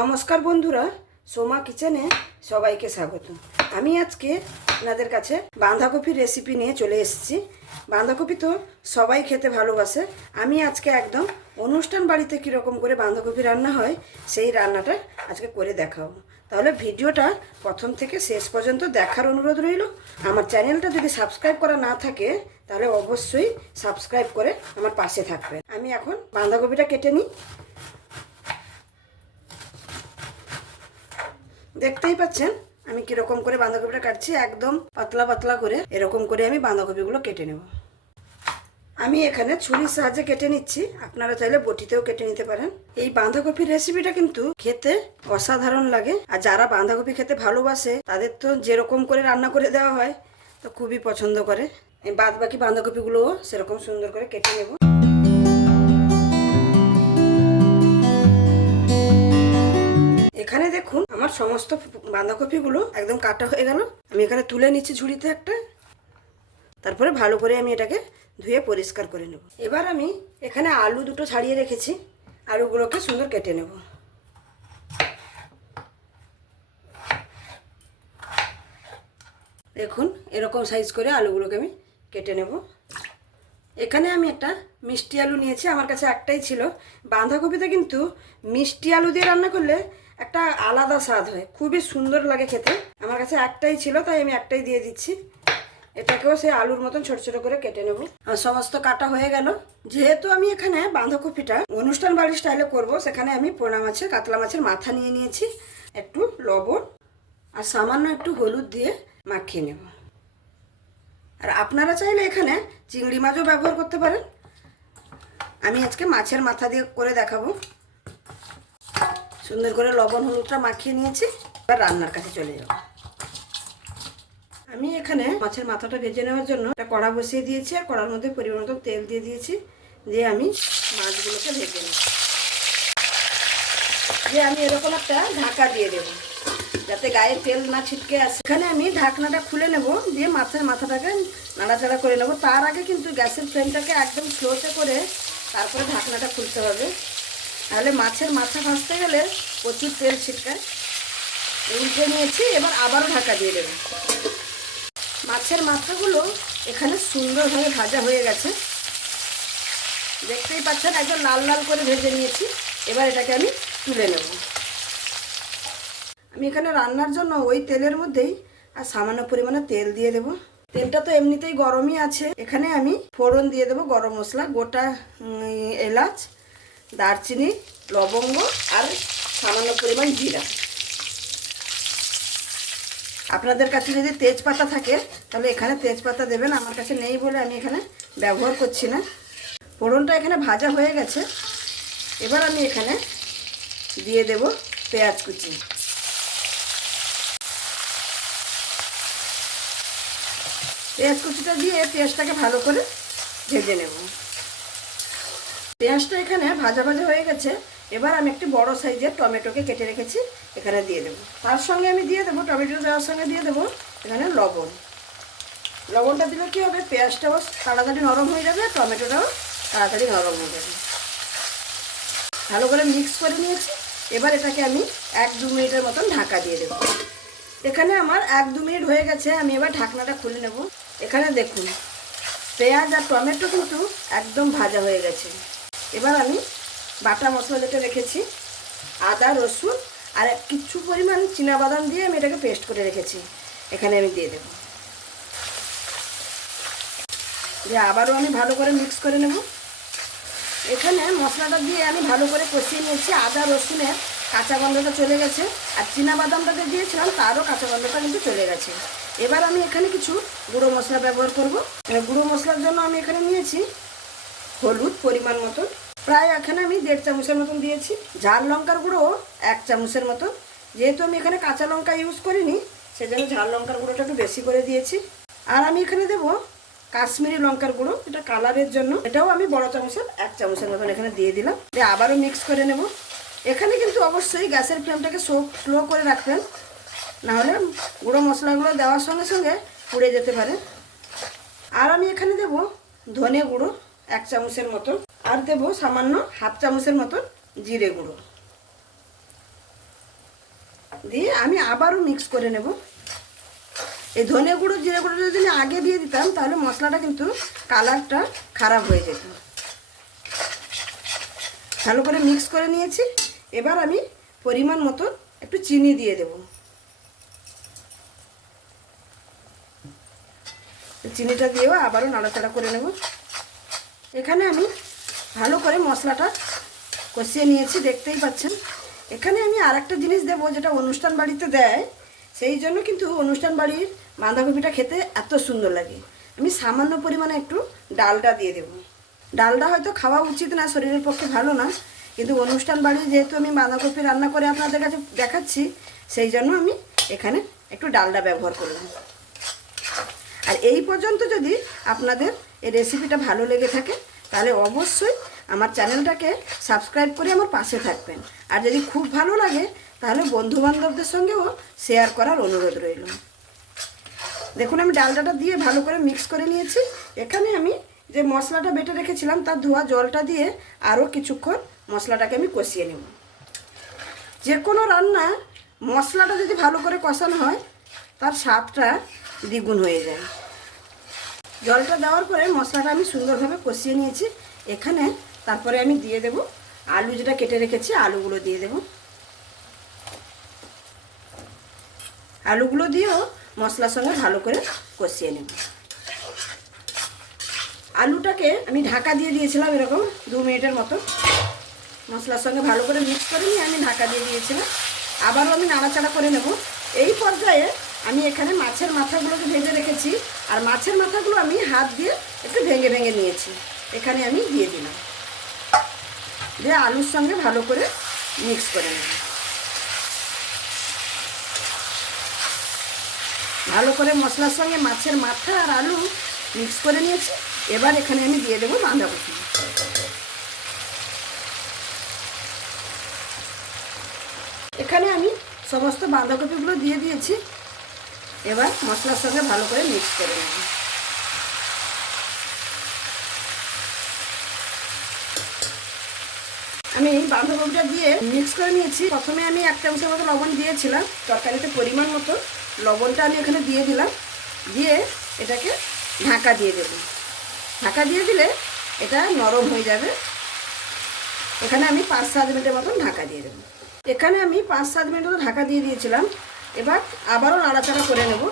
নমস্কার বন্ধুরা, সোমা কিচেনে সবাইকে স্বাগত। আমি আজকে আপনাদের কাছে বাঁধাকপির রেসিপি নিয়ে চলে এসেছি। বাঁধাকপি তো সবাই খেতে ভালোবাসে। আমি আজকে একদম অনুষ্ঠান বাড়িতে কীরকম করে বাঁধাকপি রান্না হয়, সেই রান্নাটা আজকে করে দেখাবো। তাহলে ভিডিওটা প্রথম থেকে শেষ পর্যন্ত দেখার অনুরোধ রইল। আমার চ্যানেলটা যদি সাবস্ক্রাইব করা না থাকে, তাহলে অবশ্যই সাবস্ক্রাইব করে আমার পাশে থাকবেন। আমি এখন বাঁধাকপিটা কেটে নিই। দেখতেই পাচ্ছেন, আমি কীরকম করে বাঁধাকপিটা কাটছি, একদম পাতলা পাতলা করে এরকম করে আমি বাঁধাকপিগুলো কেটে নেব। আমি এখানে ছুরির সাহায্যে কেটে নিচ্ছি, আপনারা চাইলে বটিতেও কেটে নিতে পারেন। এই বাঁধাকপির রেসিপিটা কিন্তু খেতে অসাধারণ লাগে, আর যারা বাঁধাকপি খেতে ভালোবাসে, তাদের তো যেরকম করে রান্না করে দেওয়া হয়, তো খুবই পছন্দ করে। বাদ বাকি বাঁধাকপিগুলোও সেরকম সুন্দর করে কেটে নেব। সমস্ত বাঁধাকপিগুলো একদম কাটা হয়ে গেল। আমি এখানে তুলে নিচ্ছি ঝুড়িতে একটা। তারপরে ভালো করে আমি এটাকে ধুয়ে পরিষ্কার করে নেব। এবার আমি এখানে আলু দুটো ছাড়িয়ে রেখেছি। আলুগুলোকে সুন্দর কেটে নেব। দেখুন, এরকম সাইজ করে আলুগুলোকে আমি কেটে নেব। এখানে আমি একটা মিষ্টি আলু নিয়েছি। আমার কাছে একটাই ছিল। বাঁধাকপিতে কিন্তু মিষ্টি আলু দিয়ে রান্না করলে একটা আলাদা স্বাদ হয়। খুবই সুন্দর লাগে খেতে। আমার কাছে একটাই ছিল, তাই আমি একটাই দিয়ে দিচ্ছি। এটাকেও সেই আলুর মতন ছোট ছোট করে কেটে নেব। আর সমস্ত কাটা হয়ে গেল। যেহেতু আমি এখানে বাঁধাকপিটা অনুষ্ঠান বাড়ির স্টাইলে করব, সেখানে আমি পোনা মাছের, কাতলা মাছের মাথা নিয়ে নিয়েছি। একটু লবণ আর সামান্য একটু হলুদ দিয়ে মাখিয়ে নেব। আর আপনারা চাইলে এখানে চিংড়ি মাছও ব্যবহার করতে পারেন। আমি আজকে মাছের মাথা দিয়ে করে দেখাবো। সুন্দর করে লবণ হলুদটা মাখিয়ে নিয়েছি। এবার রান্নার কাছে চলে যাব। আমি এখানে মাছের মাথাটা ভেজে নেওয়ার জন্য একটা কড়া বসিয়ে দিয়েছি আর কড়ার মধ্যে পরিমাণ মতো তেল দিয়ে দিয়েছি দিয়ে আমি মাছগুলোকে ভেজে নেব। দিয়ে আমি এরকম একটা ঢাকা দিয়ে দেবো যাতে গায়ে তেল না ছিটকে আসে। এখানে আমি ঢাকনাটা খুলে নেব, দিয়ে মাছের মাথাটাকে নাড়াচাড়া করে নেব। তার আগে কিন্তু গ্যাসের ফ্লেমটাকে একদম স্লোতে করে তারপরে ঢাকনাটা খুলতে হবে। তাহলে মাছের মাথা ভাজতে গেলে প্রচুর তেল ছিটকায়। উল্টে নিয়েছি, এবার আবারও ঢাকা দিয়ে দেবো। মাছের মাথাগুলো এখানে সুন্দরভাবে ভাজা হয়ে গেছে। দেখতেই পাচ্ছেন, একদম লাল লাল করে ভেজে নিয়েছি। এবার এটাকে আমি তুলে নেব। আমি এখানে রান্নার জন্য ওই তেলের মধ্যেই আর সামান্য পরিমাণে তেল দিয়ে দেব। তেলটা তো এমনিতেই গরমই আছে। এখানে আমি ফোড়ন দিয়ে দেবো, গরম মশলা, গোটা এলাচ দারচিনি, লবঙ্গ আর সামান্য পরিমাণ জিরা। আপনাদের কাছে যদি তেজপাতা থাকে, তাহলে এখানে তেজপাতা দেবেন। আমার কাছে নেই বলে আমি এখানে ব্যবহার করছি না। ফোড়নটা এখানে ভাজা হয়ে গেছে। এবার আমি এখানে দিয়ে দেব পেঁয়াজ কুচি। পেঁয়াজ কুচিটা দিয়ে পেঁয়াজটাকে ভালো করে ভেজে নেব। পেঁয়াজটা এখানে ভাজা ভাজা হয়ে গেছে। এবার আমি একটি বড় সাইজের টমেটোকে কেটে রেখেছি, এখানে দিয়ে দেবো। তার সঙ্গে আমি দিয়ে দেবো, টমেটো দেওয়ার সঙ্গে দিয়ে দেবো এখানে লবণ। লবণটা দিলে কী হবে? পেঁয়াজটাও তাড়াতাড়ি নরম হয়ে যাবে, টমেটোটাও তাড়াতাড়ি নরম হয়ে যাবে। ভালো করে মিক্স করে নিয়েছি। এবার এটাকে আমি এক দু মিনিটের মতন ঢাকা দিয়ে দেবো। এখানে আমার এক দু মিনিট হয়ে গেছে, আমি এবার ঢাকনাটা খুলে নেব। এখানে দেখুন, পেঁয়াজ আর টমেটো কিন্তু একদম ভাজা হয়ে গেছে। এবার আমি বাটা মশলা যেটা রেখেছি, আদা, রসুন আর কিছু পরিমাণ বাদাম দিয়ে আমি এটাকে পেস্ট করে রেখেছি। এখানে আমি দিয়ে দেবো। দিয়ে আবারও আমি ভালো করে মিক্স করে নেব। এখানে মশলাটা দিয়ে আমি ভালো করে কষিয়ে নিয়েছি। আদা, রসুনের কাঁচা গন্ধটা চলে গেছে আর বাদামটাকে দিয়েছিলাম, তারও কাঁচা গন্ধটা কিন্তু চলে গেছে। এবার আমি এখানে কিছু গুঁড়ো মশলা ব্যবহার করব। গুঁড়ো মশলার জন্য আমি এখানে নিয়েছি হলুদ পরিমাণ মতন। প্রায় এখানে আমি দেড় চামচের মতন দিয়েছি। ঝাল লঙ্কার গুঁড়ো এক চামচের মতন। যেহেতু আমি এখানে কাঁচা লঙ্কা ইউজ করিনি, সেজন্য ঝাল লঙ্কার গুঁড়োটা একটু বেশি করে দিয়েছি। আর আমি এখানে দেবো কাশ্মীরি লঙ্কার গুঁড়ো, এটা কালারের জন্য। এটাও আমি বড় চামচের, এক চামচের মতন এখানে দিয়ে দিলাম। দিয়ে আবারও মিক্স করে নেব। এখানে কিন্তু অবশ্যই গ্যাসের ফ্লেমটাকে সো স্লো করে রাখবেন। নাহলে গুঁড়ো মশলাগুলো দেওয়ার সঙ্গে সঙ্গে পুড়ে যেতে পারে। আর আমি এখানে দেব ধনে গুঁড়ো। এক চামচের মতো। আর দেব সামান্য হাফ চামচের মতো জিরে গুঁড়ো। দিয়ে আমি আবারও মিক্স করে নেব। এই ধনে গুঁড়ো, জিরে গুঁড়ো যদি আমি আগে দিয়ে দিতাম, তাহলে মশলাটা কিন্তু কালারটা খারাপ হয়ে যেত। ভালো করে মিক্স করে নিয়েছি। এবার আমি পরিমাণ মতো একটু চিনি দিয়ে দেব। চিনিটা দিয়েও আবারও নাড়াচাড়া করে নেব। এখানে আমি ভালো করে মশলাটা কষিয়ে নিয়েছি, দেখতেই পাচ্ছেন। এখানে আমি আর একটা জিনিস দেবো যেটা অনুষ্ঠান বাড়িতে দেয়, সেই জন্য কিন্তু অনুষ্ঠান বাড়ির বাঁধাকপিটা খেতে এত সুন্দর লাগে। আমি সামান্য পরিমাণে একটু ডালটা দিয়ে দেবো। ডালটা হয়তো খাওয়া উচিত না, শরীরের পক্ষে ভালো না, কিন্তু অনুষ্ঠান বাড়ি যেহেতু আমি বাঁধাকপি রান্না করে আপনাদের কাছে দেখাচ্ছি, সেই জন্য আমি এখানে একটু ডালটা ব্যবহার করলাম। আর এই পর্যন্ত যদি আপনাদের এই রেসিপিটা ভালো লেগে থাকে, তাহলে অবশ্যই আমার চ্যানেলটাকে সাবস্ক্রাইব করে আমার পাশে থাকবেন। আর যদি খুব ভালো লাগে, তাহলে বন্ধুবান্ধবদের সঙ্গেও শেয়ার করার অনুরোধ রইল। দেখুন, আমি ডালটাটা দিয়ে ভালো করে মিক্স করে নিয়েছি। এখানে আমি যে মশলাটা বেটে রেখেছিলাম, তার ধোয়া জলটা দিয়ে আরও কিছুক্ষণ মশলাটাকে আমি কষিয়ে নেব। যে কোনো রান্না মশলাটা যদি ভালো করে কষানো হয়, তার স্বাদটা দ্বিগুণ হয়ে যায়। জলটা দেওয়ার পরে মশলাটা আমি সুন্দরভাবে কষিয়ে নিয়েছি। এখানে তারপরে আমি দিয়ে দেব আলু যেটা কেটে রেখেছি, আলুগুলো দিয়ে দেব। আলুগুলো দিয়েও মশলার সঙ্গে ভালো করে কষিয়ে নেব। আলুটাকে আমি ঢাকা দিয়ে দিয়েছিলাম এরকম দু মিনিটের মতো। মশলার সঙ্গে ভালো করে মিক্স করে নিয়ে আমি ঢাকা দিয়ে দিয়েছিলাম। আবারও আমি নাড়াচাড়া করে নেব। এই পর্যায়ে আমি এখানে মাছের মাথাগুলোকে ভেজে রেখেছি, আর মাছের মাথাগুলো আমি হাত দিয়ে একটু ভেঙে ভেঙে নিয়েছি। এখানে আমি দিয়ে দিলাম। দিয়ে আলুর সঙ্গে ভালো করে মিক্স করে নেব। ভালো করে মশলার সঙ্গে মাছের মাথা আর আলু মিক্স করে নিয়েছি। এবার এখানে আমি দিয়ে দেবো বাঁধাকপি। এখানে আমি সমস্ত বাঁধাকপিগুলো দিয়ে দিয়েছি। এবার মশলার সঙ্গে ভালো করে মিক্স করে নেব। আমি বাঁধাকপিটা দিয়ে মিক্স করে নিয়েছি। প্রথমে আমি এক চামচের মতো লবণ দিয়েছিলাম, তরকারিতে পরিমাণ মতো। লবণটা আমি এখানে দিয়ে দিলাম। দিয়ে এটাকে ঢাকা দিয়ে দেব। ঢাকা দিয়ে দিলে এটা নরম হয়ে যাবে। এখানে আমি পাঁচ সাত মিনিটের মতন ঢাকা দিয়ে দেবো। এখানে আমি পাঁচ সাত মিনিট মতো ঢাকা দিয়ে দিয়েছিলাম। এবার আবারও নাড়াচাড়া করে নেব।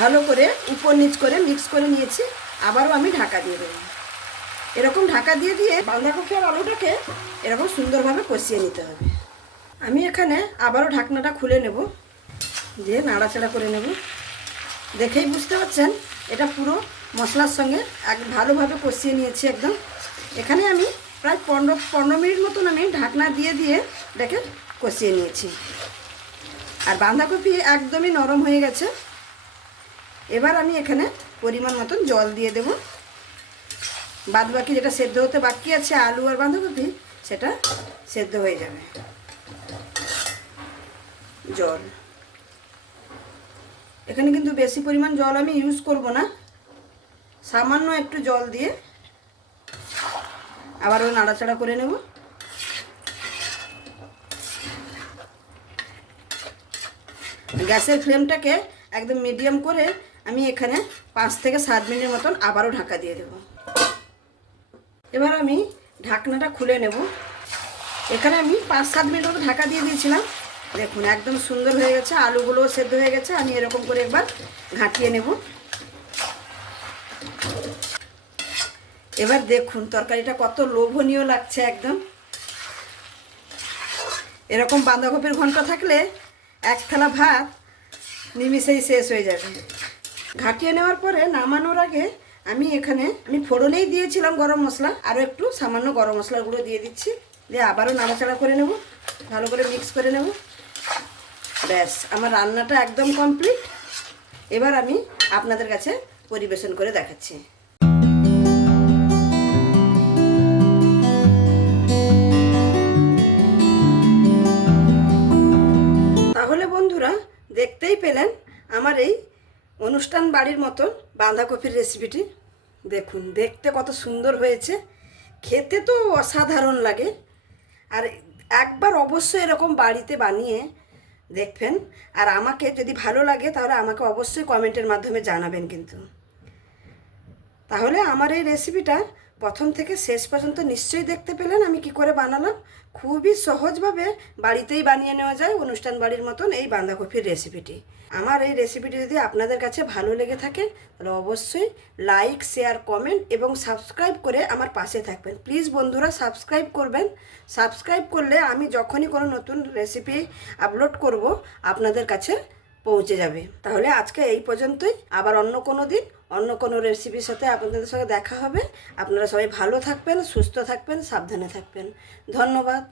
ভালো করে উপর নিচ করে মিক্স করে নিয়েছি, আবারও আমি ঢাকা দিয়ে দেবো। এরকম ঢাকা দিয়ে দিয়ে বাঁধাকপি আর আলুটাকে এরকম সুন্দরভাবে কষিয়ে নিতে হবে। আমি এখানে আবারও ঢাকনাটা খুলে নেব, দিয়ে নাড়াচাড়া করে নেব। দেখেই বুঝতে পারছেন, এটা পুরো মশলার সঙ্গে এক ভালোভাবে কষিয়ে নিয়েছি একদম। এখানে আমি প্রায় পনেরো পনেরো মিনিট মতন আমি ঢাকনা দিয়ে দিয়ে এটাকে কষিয়ে নিয়েছি। আর বাঁধাকপি একদমই নরম হয়ে গেছে। এবার আমি এখানে পরিমাণ মতন জল দিয়ে দেব। বাদ বাকি যেটা সেদ্ধ হতে বাকি আছে, আলু আর বাঁধাকপি, সেটা সেদ্ধ হয়ে যাবে। জল। এখানে কিন্তু বেশি পরিমাণ জল আমি ইউজ করব না। সামান্য একটু জল দিয়ে আবার ওই নাড়াচাড়া করে নেব। গ্যাসের ফ্লেমটাকে একদম মিডিয়াম করে আমি এখানে পাঁচ থেকে সাত মিনিটের মতন আবারও ঢাকা দিয়ে দেব। এবার আমি ঢাকনাটা খুলে নেব। এখানে আমি পাঁচ সাত মিনিট মতো ঢাকা দিয়ে দিয়েছিলাম। দেখুন, একদম সুন্দর হয়ে গেছে, আলুগুলোও সেদ্ধ হয়ে গেছে। আমি এরকম করে একবার ঘাঁটিয়ে নেব। এবার দেখুন, তরকারিটা কত লোভনীয় লাগছে একদম। এরকম বাঁধাকপির ঘণ্টা থাকলে এক থালা ভাত নিমিষেই শেষ হয়ে যাবে। ঘাটিয়ে নেওয়ার পরে নামানোর আগে আমি এখানে, আমি ফোড়নেই দিয়েছিলাম গরম মশলা, আরও একটু সামান্য গরম মশলার গুঁড়ো দিয়ে দিচ্ছি। দিয়ে আবারও নাড়াচাড়া করে নেব, ভালো করে মিক্স করে নেব। ব্যাস, আমার রান্নাটা একদম কমপ্লিট। এবার আমি আপনাদের কাছে পরিবেশন করে দেখাচ্ছি। পেলেন আমার এই অনুষ্ঠান বাড়ির মতন বাঁধাকপির রেসিপিটি দেখুন, দেখতে কত সুন্দর হয়েছে। খেতে তো অসাধারণ লাগে। আর একবার অবশ্যই এরকম বাড়িতে বানিয়ে দেখবেন। আর আমাকে যদি ভালো লাগে, তাহলে আমাকে অবশ্যই কমেন্টের মাধ্যমে জানাবেন কিন্তু। তাহলে আমার এই রেসিপিটা প্রথম থেকে শেষ পর্যন্ত নিশ্চয়ই দেখতে পেলেন আমি কি করে বানালাম। খুবই সহজভাবে বাড়িতেই বানিয়ে নেওয়া যায় অনুষ্ঠান বাড়ির মতন এই বাঁধাকপির রেসিপিটি। আমার এই রেসিপিটি যদি আপনাদের কাছে ভালো লেগে থাকে, তাহলে অবশ্যই লাইক, শেয়ার, কমেন্ট এবং সাবস্ক্রাইব করে আমার পাশে থাকবেন। প্লিজ বন্ধুরা, সাবস্ক্রাইব করবেন। সাবস্ক্রাইব করলে আমি যখনই কোনো নতুন রেসিপি আপলোড করব, আপনাদের কাছে পৌঁছে যাবে। তাহলে আজকে এই পর্যন্তই। আবার অন্য কোনো দিন অন্য কোনো রেসিপির সাথে আপনাদের সঙ্গে দেখা হবে। আপনারা সবাই ভালো থাকবেন, সুস্থ থাকবেন, সাবধানে থাকবেন। ধন্যবাদ।